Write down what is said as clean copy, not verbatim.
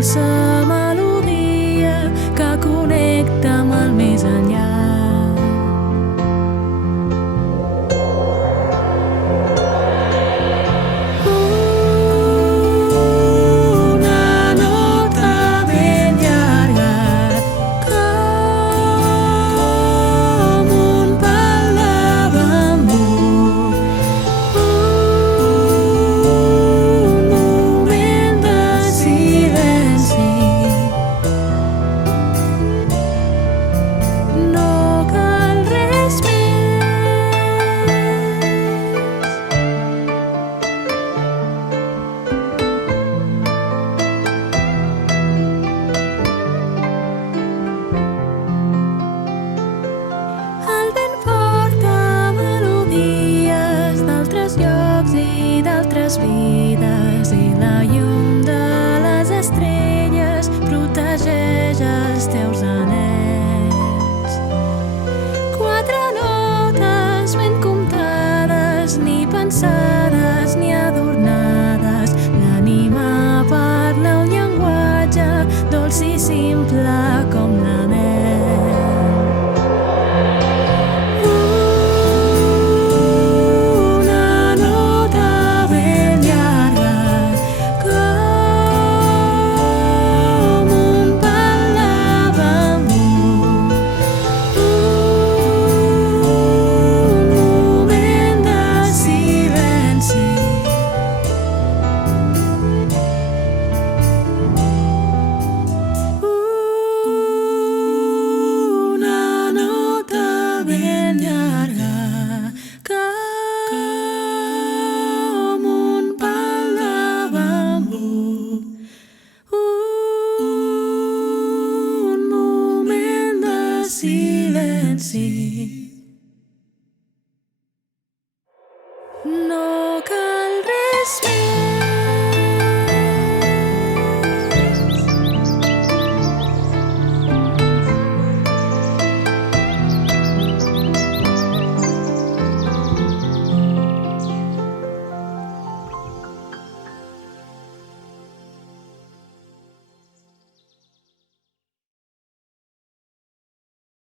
dolça melodia que connecta amb el més enllà. Vides i la llum de les estrelles protegeix els teus anells. Quatre notes ben comptades, ni pensades ni adornades. L'ànima parla un llenguatge dolç i simple com la mel. Silenci. No